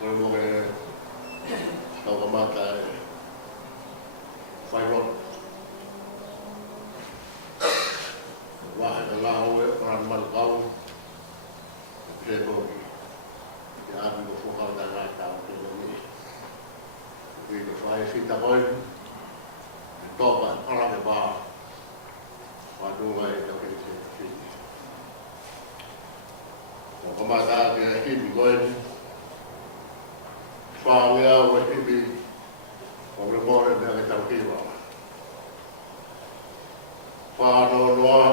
ngomong tau kamata whai roto. Wahe na lao ran malukau ke bogi. Ya abi ko fukau da ngai tau ke bogi. Ui ko whai fita koi topa arame ba wadunga e tau ke se fiti. O kamata ke himi koi whangea o himi o me more mea ke tau kiwa. Whāno noa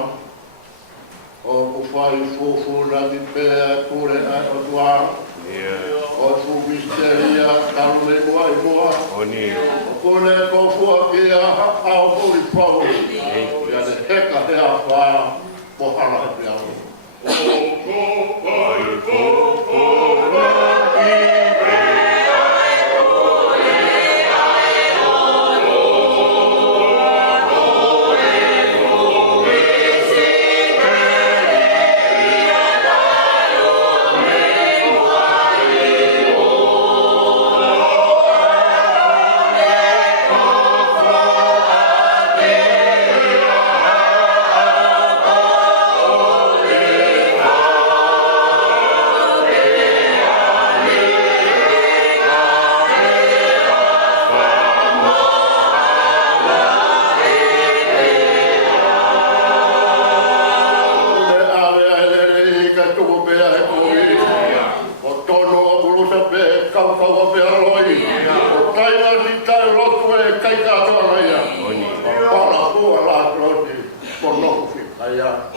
o kuwhai fufu rangi pēa kure ai o tua. O fumisteria talu me mua i mua. O kone kofua kia au huri pau. Ia ne heka hea whā mohana e pia o. O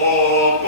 Oh,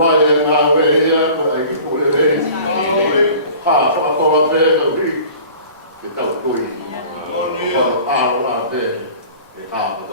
Vai e ngā wehea, ai ki pule rei. Ha, whakakoa pēra hui, ke tau tui. Whaka aro ngā pēra, e hāpata.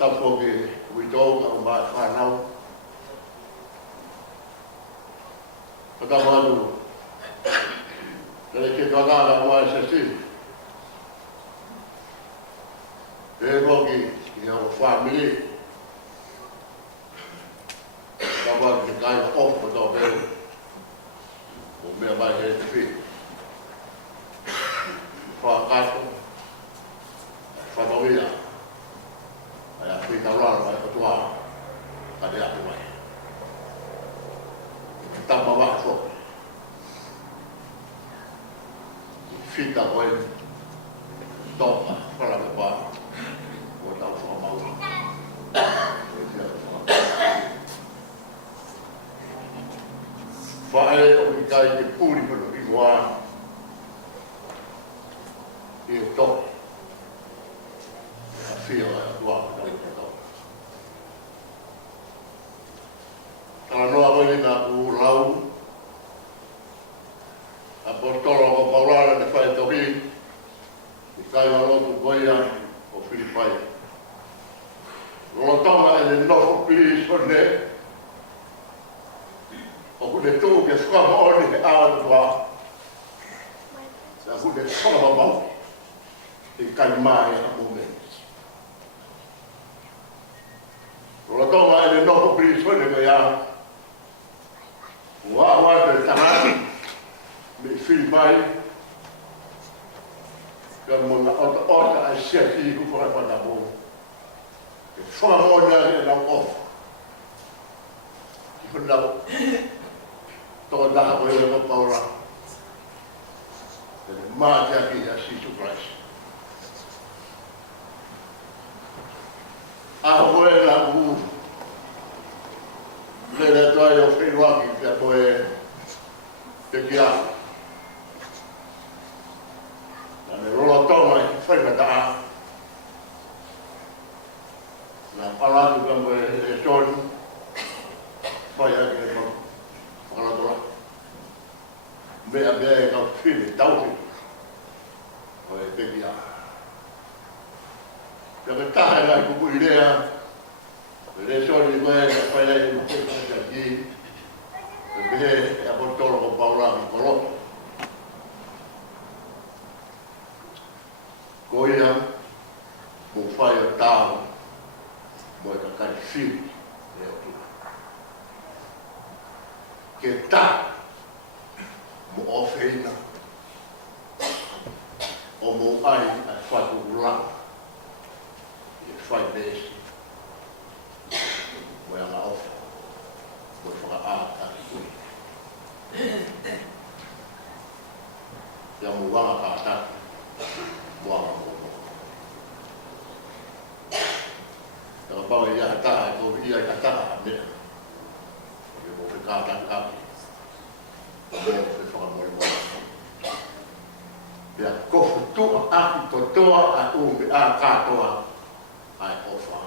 tapo ke witonga o mai whanau. Patamanu, kare ke tangana mai se si. E rogi i au whamiri. Patamanu ke kaina ofa tau pēru. O mea mai he te whi. Whakato. Whanauia. Ai a whi taurana mai katoa. Kade atu mai. Tapa wakso. Fita koe. Toka. Whanau pa. O tau whamau. Whae o i kai te pūri kono i mua. I o toka. A whia ai a tua kono i toka. Tala noa koe na u lau. A postolo o paurana ne whae tohi. I kai walotu koia o Filipai. Lotonga e ne nofo pili sone. O kune tū ke whakama ori he awa tua. Sa kune whakama mau. I kai mai a mume. Lotonga e ne nofo pili sone me ia. Wa te tamati. Me Filipai. Ka mona ota a sia ki ku fora pa da bo. E whakama ori e na off. I whanau. Tō taha koe o paura. Tene māte aki a Jesus Christ. A koe na u. Lere toi o whenwaki kia koe te kia. Tane rola tōma i whaimata a. Na palatu ka koe e tōni. Whai ake e tōni. Whakalatora. Mea e ka whine tauhi. O e te kia. Ka me taha nai kuku i rea. Me re sori koe ka whaia i mo kei ka ki. Me mehe e a potoro ko paurami koloto. Ko ia, mo whai o tāu. Mo e ka kai whine. Leo tu. Ke tā. Mo ofeina. O mo ai a whatu urang. I whai besi. Mo e anga ofa. Mo e whaka ātaki kui. Ia mo wanga ka ataki. Mo anga mo. Taka pawe ia hataha e kowe ia i hataha a mea. Ia mo whika ataki kapi. Ia mo whakamore mo. Ia kofu tua aki totoa a ume a katoa ai ofa.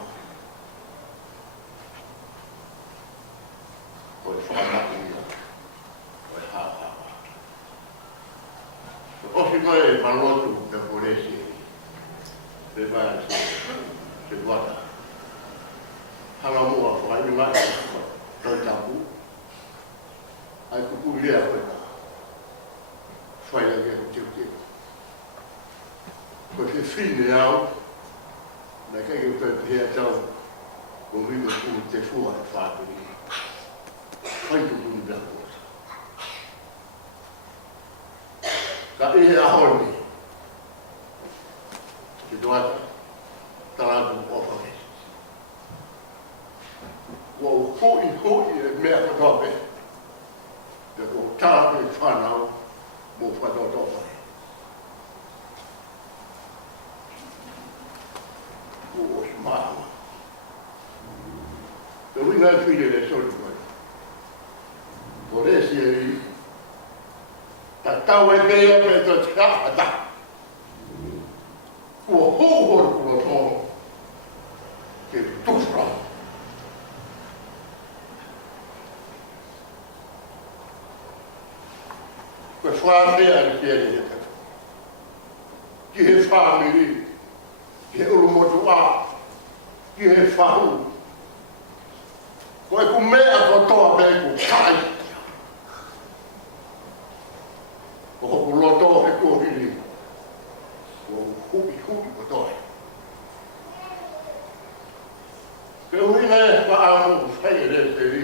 Koe whakamaki ia. Koe hawa. Ofi koe malotu te polesi. Te vai se guarda. Hanga mua whakai ngai. Toi tapu. Ai kuku lea koe na. Whaia kia ko tiu tiu. Koe te whine au. Na kei koe pehea tau. Ko rima kū te fua e whāturi. Whai kuku ni bea kōsa. Ka ihe ahoni. Ki doata. Taratu ofa me. Wo hoi e mea katoa pe. Te ko tāpe whanau mo whatotopa. O smāma. Te winga e whine le sori koe. Ko resi e ri. Ta tau e bea pe to te kaata. Kua hōhoro kura tō. Ke tufra. Koe whāmea ni kia ni he kata. Ki he whāmiri. He uru motu a. ki he whahu. Ko e ku mea kotoa me ku kai. Ko hoku loto he kuhiri. Ko huki kotoa. Ke uina e whaamu whai re te ri.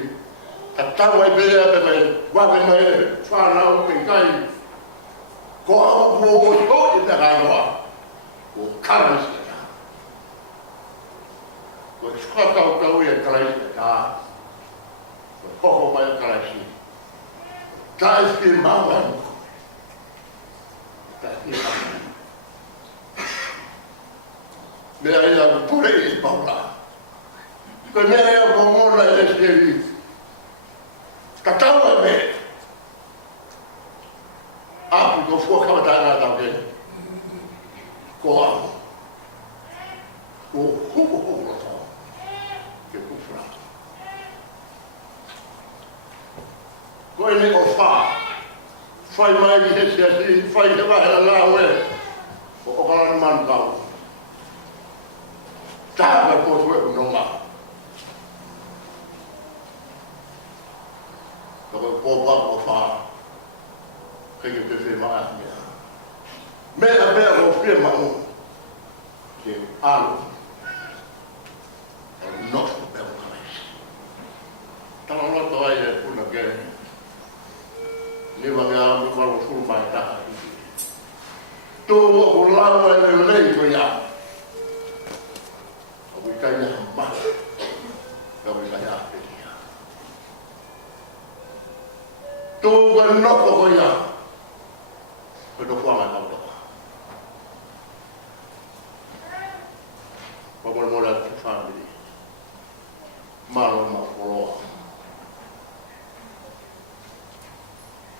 Ka tawa i bea pe mai wake mai whanau ke kai. Ko au o to i te hanoa. Ko karasi e tā. Ko e whakatau tau i e karaisi e tā. Ko hoko mai e karaisi. Tā e whie mawanu. Tā e whie mawanu. Mea ia pure i paula. Ko mea ia mongona e skeri. Ka tau e me. Apu ko fua kamatanga tau ke. Ko au. Ko huko tau. Ke kufra. Ko e ne o wha. Whai mai ki hesi asi. Whai he wahera lawe. Ko o kalani manu kau. Tāka ko tue unonga. Ka koe pōpa o wha. Kei ke te maa mea. Mea mea o whia mau. Ke alu. E nofu pe o karaisi. Tala loto ai e puna ke. Niwa ngā amu maru furu mai taha. Tō o lawa e lei ko ia. O i kai nha maha. Ka o i kai a peria. Tō ka noko ko ia. Pero fue a la causa. Vamos a morar tu familia. Malo más por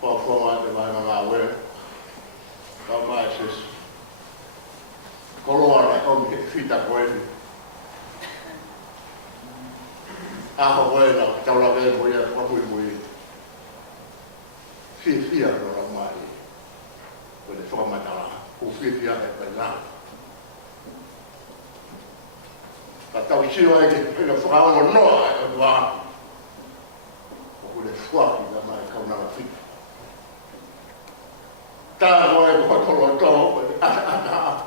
por forma de vai na abuela. Não mais isso. Coloca como que fita com ele. A abuela, que ela veio mulher, foi muito. Fia não mais. De forma da ufifia e pela. Ka tau sio ai ke le whakao noa e o tua. O le whaki na mai kauna la whita. Tā koe ko tolo tō, ko te ata.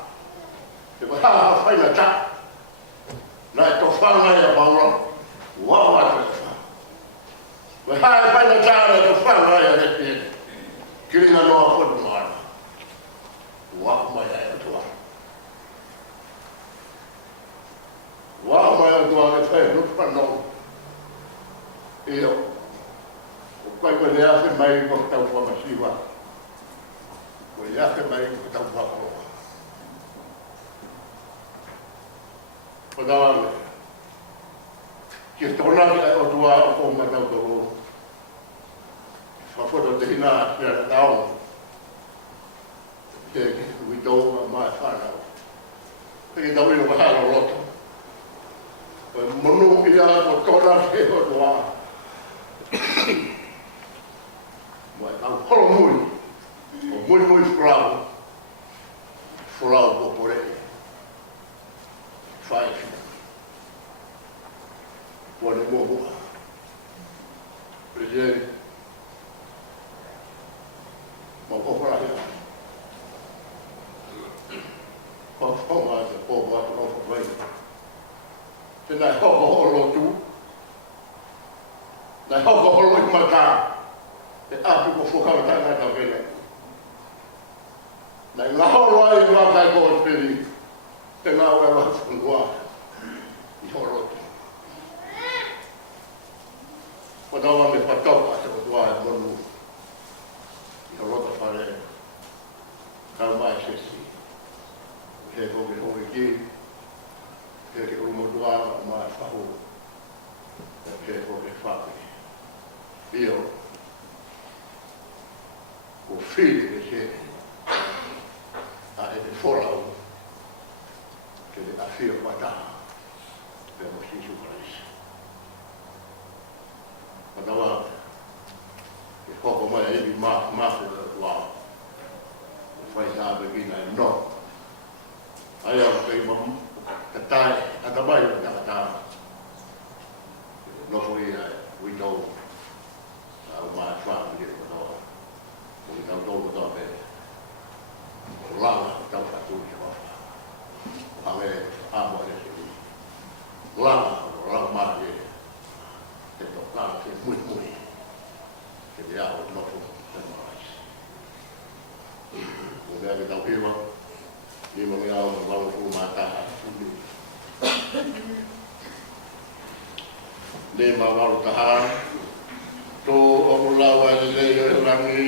Te ko haa whaina tā. Nā e tō whangai a paura. Wawa te wha. Ko haa whaina tā na tō whangai a rete. Kiringa noa whanu mara. Wako mai ai atua. Wako mai atua e whai rupa no. Eo. O kai koe ne ase mai ko tau whamasiwa. Koe ne ase mai ko tau whakoa. O tawane. Ki e tona ki ai atua o ko matau toro. Whafoto te hina ki a tau. Ke witou mai whanau. Peki tau ino kahara roto. Koe monu i a ko tona ke o toa. Mai tau holo mui. O mui whrau. Whrau popore. Whai whina. Wane mua mua. Presidente. Ma popora hea. Whakawha te pōpua te ofa wai. Tēnei hoko holo tū. Nei hoko holo i mata. Te apu ko whakamatanga ka wene. Nei ngā holo ai i wakai ko o peri. Te ngā ue whakunua. I holo tū. O nawa me whatoka te o tua e monu. I holo ta whare. Kau mai sesi. He koke hoi ki, he ke urumotua mai whahu, he koke whape. Io, ko whiri ke se, a e te whorau, ke te awhia wataha, pe mo Sisu Christ. Patawa, ke koko mai e iwi māwhi wā, whai tāpe kina e no. Ai au kei mamu, ka tae, ka tamai o ka tae. ka ke mui mui. Ke te ao nofo te marais. O mea ke tau hewa, ni mo ngā o na walo fu mātaha. Le ma walo taha, tō o lawa le lei o rangi,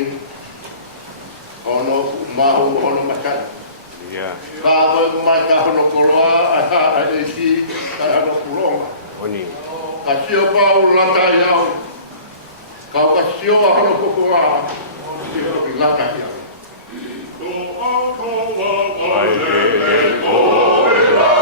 ono mahu ono makai. Ka koe mai ka hono koroa, a e si, ka hono kuronga. Oni. Ka sio pau lata iau, ka ka sio a hono kokoa, sio ki lata iau. Ai e koe la.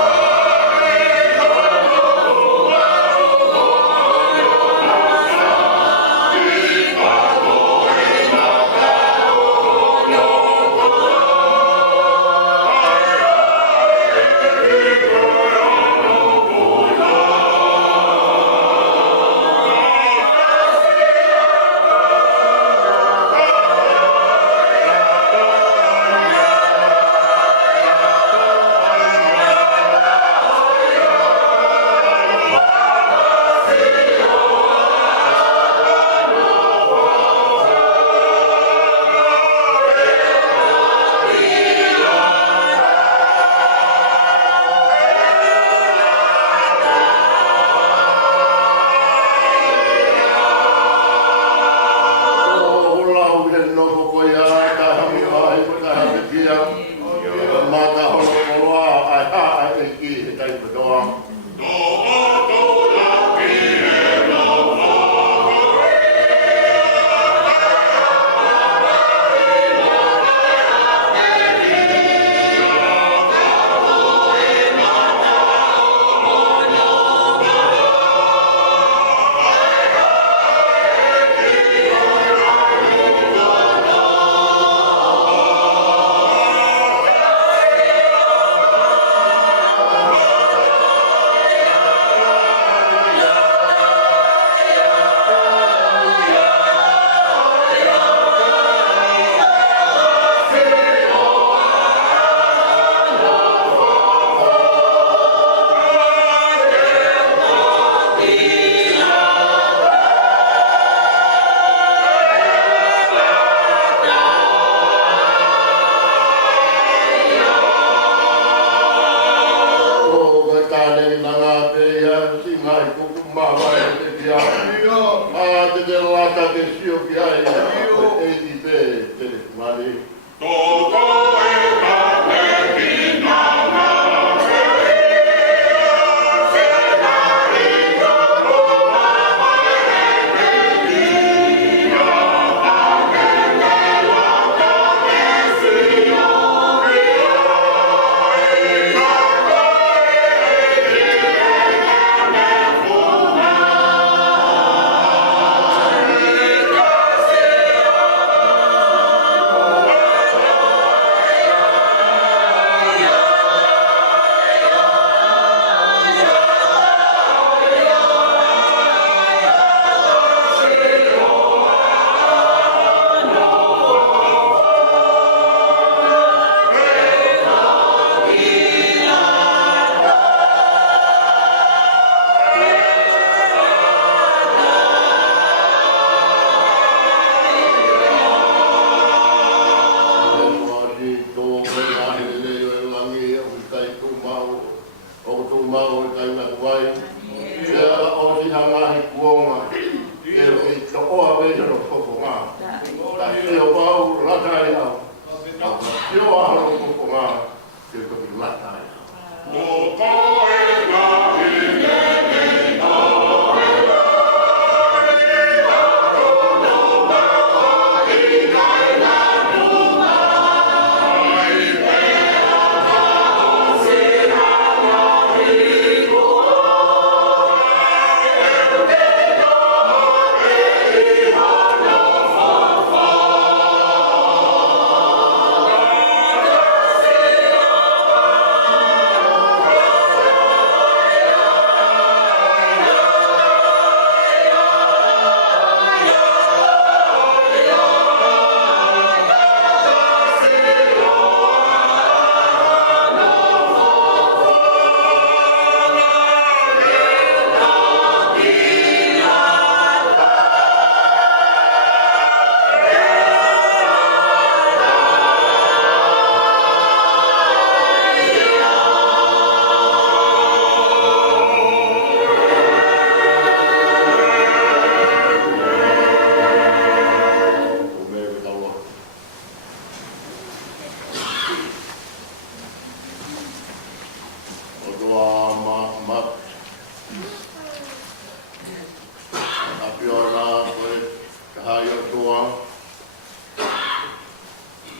hai o tua,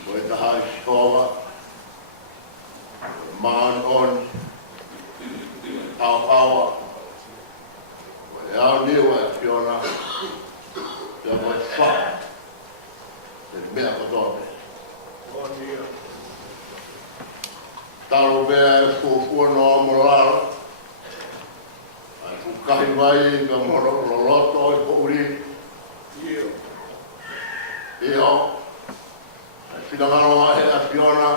o te hai skoa, man on, au awa, o e au niwa e Fiona, te a mai wha, te mea katope. Talo bea e fufua no amoraro, ai fukahi mai ka moro loloto e pouri, Io, finangalo a he a Fiona,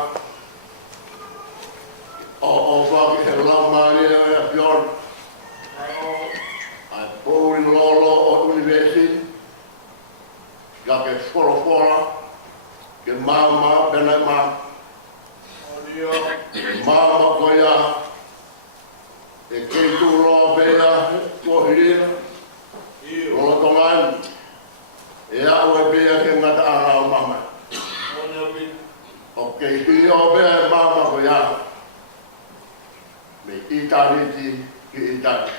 o whaki he lamari e a Fiona, ai pouri lolo o universi, ka ke whorofora, ke mama pena ma, mama koia, e keitu roa bea, ko hirina, rola tongan, e au e bea ke ngata ara o mama. Ok, hi o bea mama ko ia. Me itariti ki itari.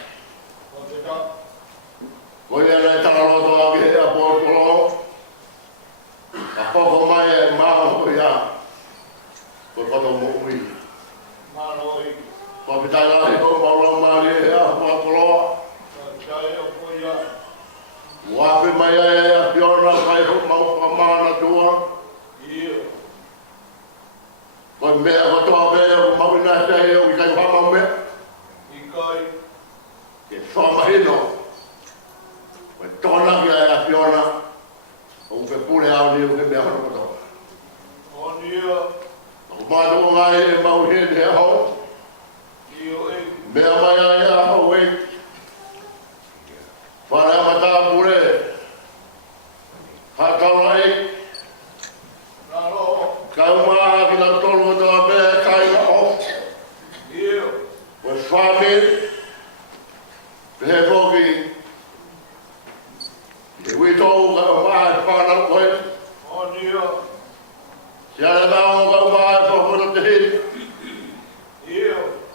Ko ia nei tararoto a ki hea pōtoro. Ka hoko mai e mama ko ia. Ko koto mo ui. Ko pitai lahi ko maura mari e hea pōtoro. Wapi mai e a Fiona kai ho mau whamana tua. Ko mea katoa mea o mau ina sei o i kai whama mea. Ke whamahino. Ko tōna ki a Fiona. O ke pule au ni o ke mea hana katoa. O mātua ngai e mau hene he hau. Mea mai ai a hau e. Whare amata pure. Hataura e. Kauma ki na tolu o toa mea kai na off. Ko whame. Pehe poki. Ke witou ka maha whanau koe. Siare nao ka maha whawhara te hiri.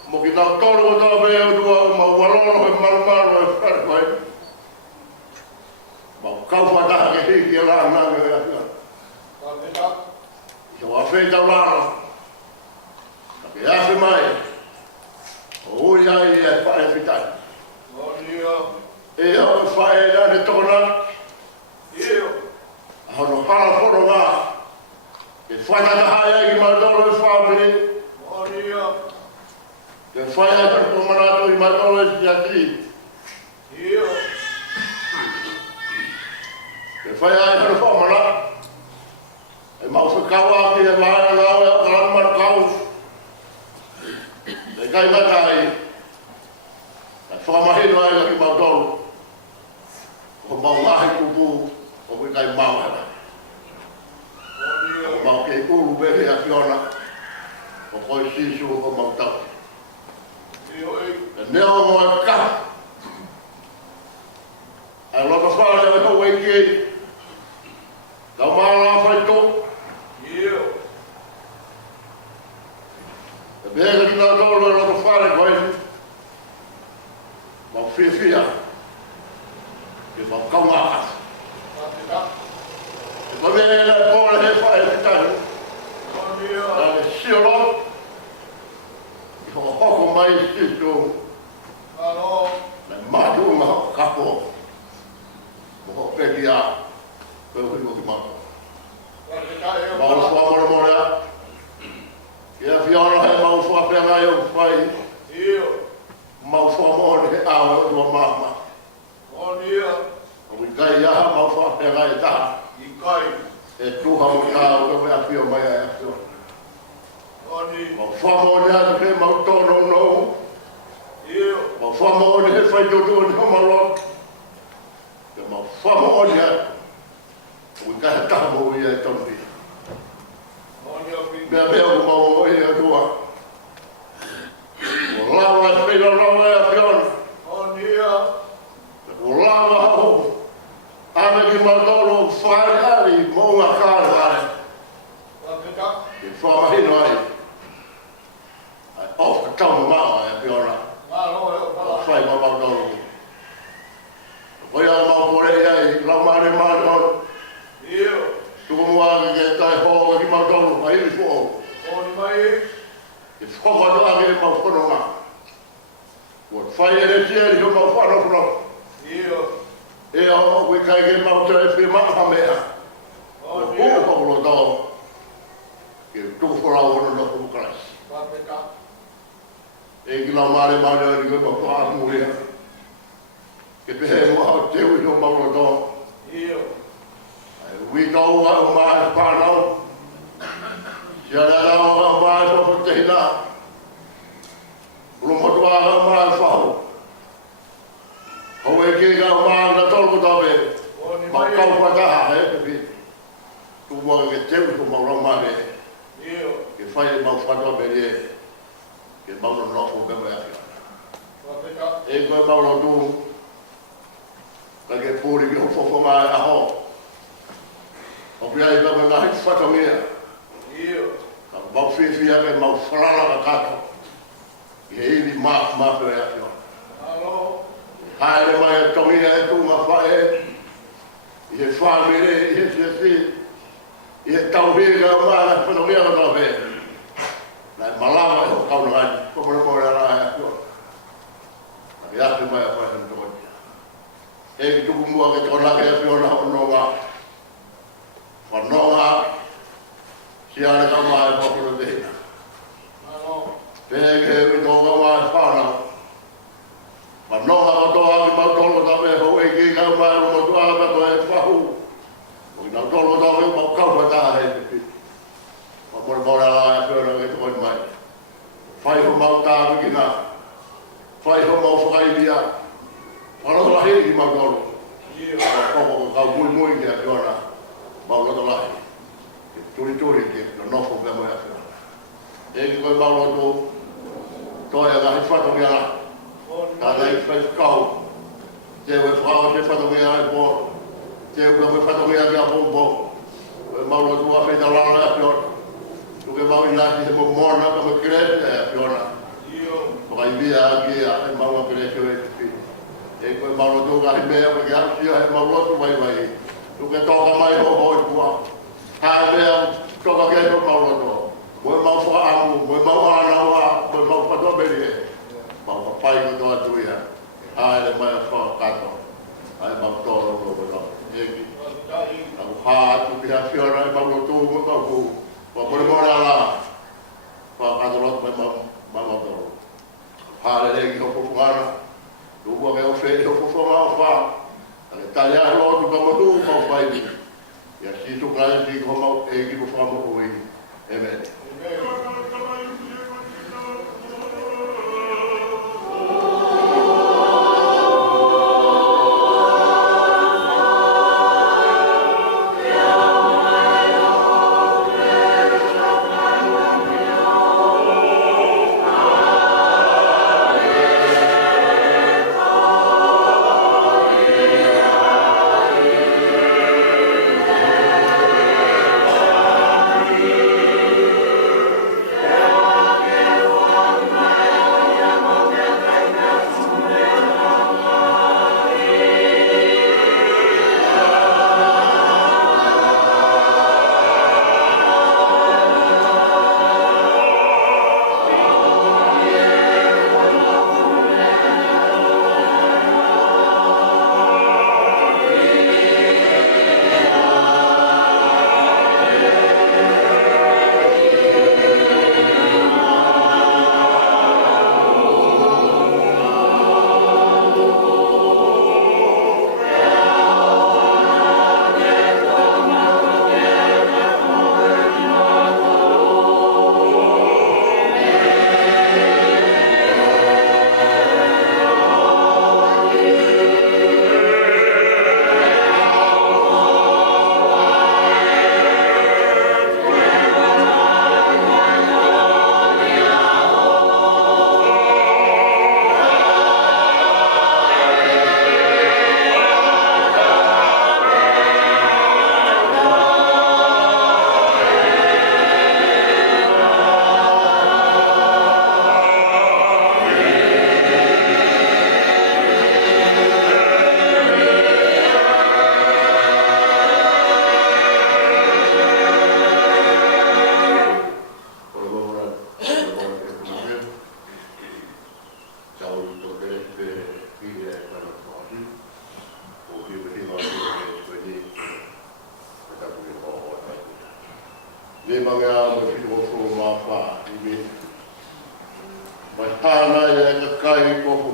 Mo ki na tolu o toa mea o tua ma waloro e marumaro e whare koe. Ma kauwhataha ke hiki e la nanga e a Fiona. Ke wa feita rara. Ka ke afi mai. O ui ai e whae fitai. E au e whae e ane tōna. A hono hara whoro ngā. Ke whaitata hai ai ki mautoro e whaapiri. Ke whae ai tō manato i mautoro e siati. Ke whae ai hana whamana. E mau whakawa ki e maia ngau e o karamana kau. E kai matai. E whamahino ai ki mautoro. O mau ngahi kupu. O kui kai mau hana. O mau ke uru behe a Fiona. O koi sisu o mau tau. E neo mo e kaha. Ai loka whare o hau e ki. Ka mara whai tō. E bēga ki nā tōru e loka whare koe. Mau whiawhia. Ke mau kaumaka. E koe mea e nai kōre he whae ki tani. Nā ne siolo. I ho hoko mai sisu. Nai mātu ngā kapo. Mo ho peki a. Koe hui mo ki mako. Mau wha mora mora. Ia Fiona he mau wha penga i o whai. Mau wha mora he awa o tua mama. O i kai aha mau wha penga i taha. E tuha mo ka o ka mea pio mai a Fiona. Mau wha mora he he mau tono no. Mau wha mora he whai tutu ni homalot. Mau wha mora he. O i kai taha mo i e tonpi. Mea mea o mau i a tua. O lawa e whina rawa e a Fiona. O lawa hau. Ame ki matoro whare ari mo ngā kāre whare. I whamahino ai. Ai ofa tau maa e a Fiona. O whai ma matoro. Koia mau kore ai, lau mare mare pro. E o we kai ke mau te fi ma ha mea. O ko lo do. Ke tu fora o no ko kras. E ki la mare mare ri ko pa mu ria. Ke te he mo te u no mau lo do. We know what my father. Yada o ma ko te na. Lo mo tua ma fa. Ho e ke ga ma na tol ko tabe. Ma ka pa ta he ke tu mo ke te ko mo ro ma ne. Ke fai ma fa do be ye. Ke ma no no ko be ma ya. E ko ma lo du. Ka ke puri ke fo fo ma a ho. O pia i baba ngai whakamea. Ka mau whiwhia me mau whalala ka kato. I he iwi māwhi e awhio. Haere mai a tongia e tūnga whae. I he whamire, i he siasi. I he tauhega māna whanamea ka tawhe. Nai malama e ho kauna ngai. Komore more ara e awhio. I atu mai a whae hana tokotia. E ki tuku mua ke tona ke awhio na hono ngā. Whanonga, si are ka mai whakura te hina. Pēke he tonga mai whana. Whanonga katoa ki mautolo ta me ho e ki ka mai o matua ka to e whahu. O ki nau tolo ta me mau kaupa ta he te pi. Whamore maura la e whiona ke tokoi mai. Whai ho mau tā wikina. Whai ho mau whakaibia. Whanonga he ki mautolo. Whakoko ka mui mui ki a whiona. Mau loto lai, turi ki no nofo pe moe awhia. E ki koe mau loto, toi a ngahi whatongi ana. Tāna i whai whakau. Te ue whakau te whatongi ana i pō. Te ue whatongi ana i a pōmpo. Koe mau loto a whaita lana e awhia. Tuke mau i nāti he mo mōna ka me kirete e awhia. Whakai via a kia e mau a kirete e te pi. E koe mau loto ka hi mea whaki awhia he mau loto vai. Tuke toka mai ho hoi kua. Hae mea toka kei ho mauroto. Moe mau whaamu, moe mau anawa, moe mau whatoberi e. Mau papai ki toa tuia. Hae le mai a whakato. Hae mau tōro ko kono. Eki. Aku hātu ki ha whiona e mau rotu mo tau ku. Wapore mora la. Whakato roto mai mau tōro. Hae le regi ho pupungana. Lupua ke o wheri ho pupungana o whaa. Ale tale a lo tu como tu mau pai ni. Ya si tu kai si como e ki ko famo ko i. Amen.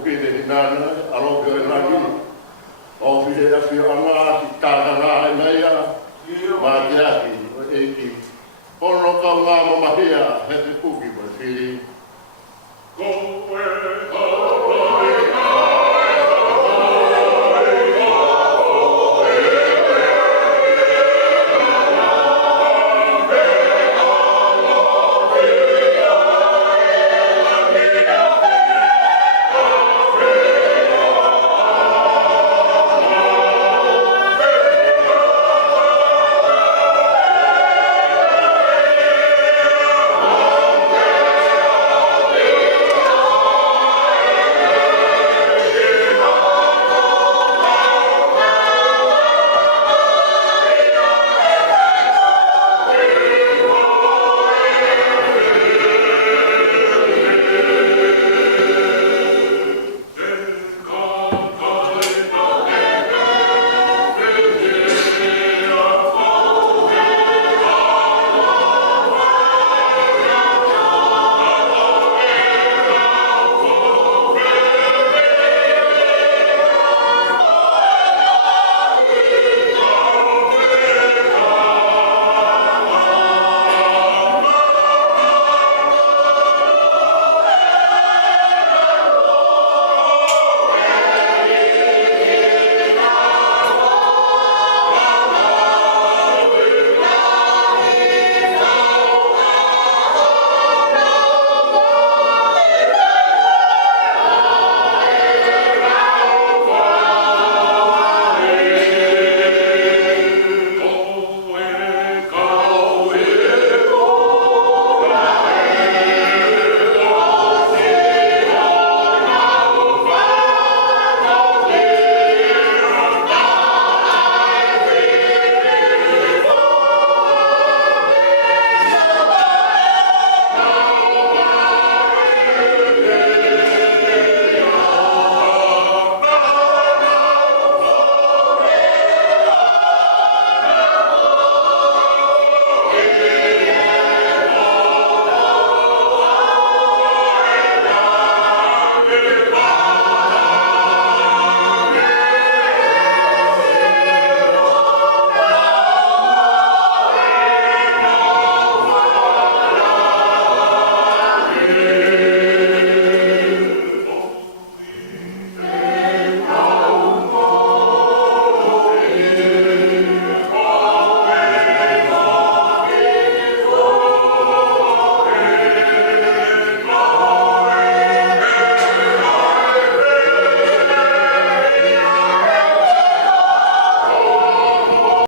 pide hinana, alo ke lagi. O pide a fio anga, si tākara e meia, ma te aki, o eiki. Pono ka ngā mamahia, he te puki, ma whiri. Go where